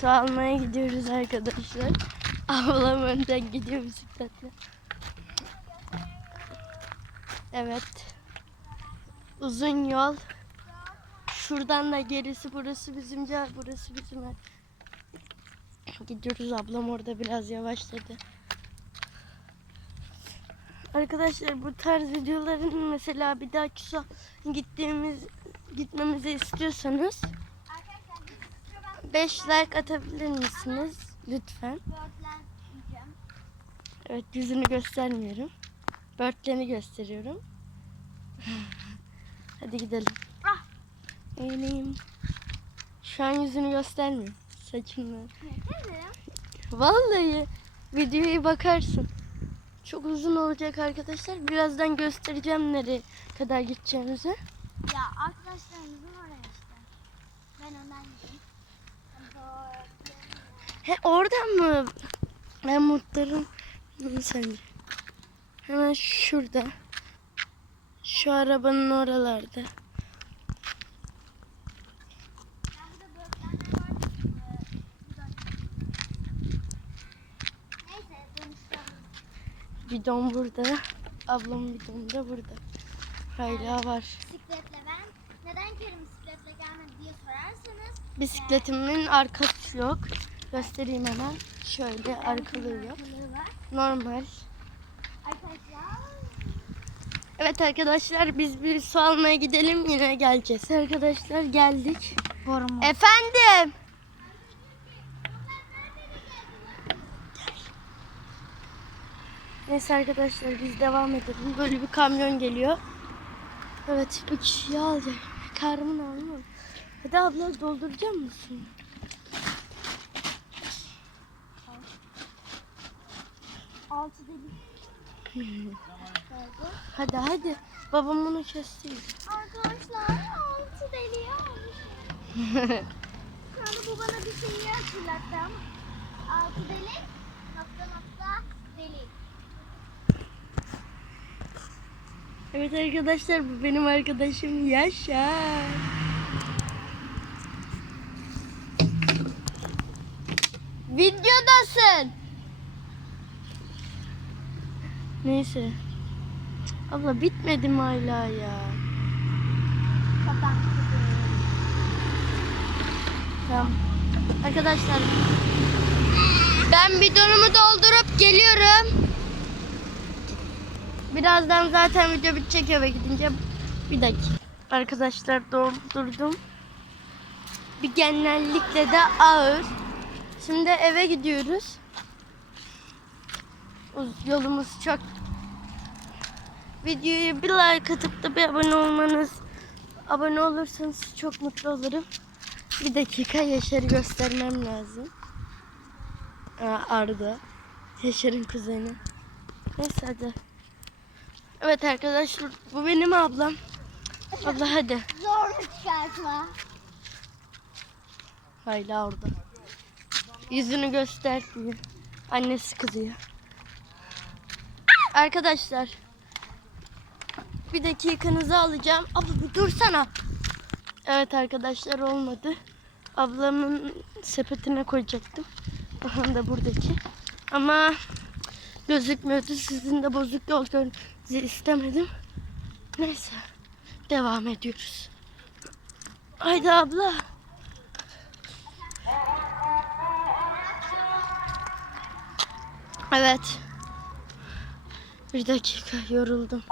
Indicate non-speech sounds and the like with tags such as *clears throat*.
su almaya gidiyoruz arkadaşlar. *laughs* Ablam önden gidiyor bisikletle. Evet. Uzun yol. Şuradan da gerisi burası bizim yer, burası bizim ev. *clears throat* Gidiyoruz ablam orada biraz yavaşladı. Arkadaşlar bu tarz videoların mesela bir dahaki gittiğimiz gitmemizi istiyorsanız 5 like atabilir misiniz lütfen? Evet yüzünü göstermiyorum. Börtlerini gösteriyorum. *laughs* Hadi gidelim. Ah. Eğileyim. Şu an yüzünü göstermiyorum. Saçını. Vallahi videoya bakarsın. Çok uzun olacak arkadaşlar. Birazdan göstereceğim nereye kadar gideceğimizi. Ya arkadaşlarımızın oraya işte. Ben önden gideyim. He oradan mı? Ben muhtarım. Hı, Sence? Hemen şurada. Şu arabanın oralarda. Burada Bidon burada. Ablamın bidonu da burada. Hala var. bisikletle ben. Neden Kerim bisikletle gelmedi diye sorarsanız. Bisikletimin arkası yok. Göstereyim hemen. Şöyle arkalığı yok. Normal. Evet arkadaşlar biz bir su almaya gidelim yine geleceğiz. Arkadaşlar geldik. Borumu. Efendim. Neyse arkadaşlar biz devam edelim. Böyle bir kamyon geliyor. Evet bir kişiyi alacak. Karımın almam. Hadi abla dolduracak mısın? Altı deli. Hadi hadi. Babam onu kesti. Arkadaşlar altı deli almış. Sonra *laughs* bu bana bir şeyi hatırlattı ama. Altı deli nokta nokta deli. Evet arkadaşlar bu benim arkadaşım Yaşar. Videodasın. Neyse. Abla bitmedi mi hala ya? Tamam. Arkadaşlar ben bidonumu doldurup geliyorum. Birazdan zaten video bitecek eve gidince. Bir dakika. Arkadaşlar doldurdum. Bir genellikle de ağır. Şimdi eve gidiyoruz. Uz- Yolumuz çok. Videoyu bir like atıp da bir abone olmanız, abone olursanız çok mutlu olurum. Bir dakika Yaşar'ı göstermem lazım. Aa, Arda. Yaşar'ın kuzeni. Neyse hadi. Evet arkadaşlar bu benim ablam. Abla hadi. Zorlu çıkartma. Hala orada. Yüzünü göstermiyor. Annesi kızıyor. Arkadaşlar. Bir dakikanızı alacağım. Abla bir dursana. Evet arkadaşlar olmadı. Ablamın sepetine koyacaktım. Aha da buradaki. Ama gözükmüyordu. Sizin de bozuk yol görmenizi istemedim. Neyse. Devam ediyoruz. Haydi abla. Evet. Bir dakika yoruldum.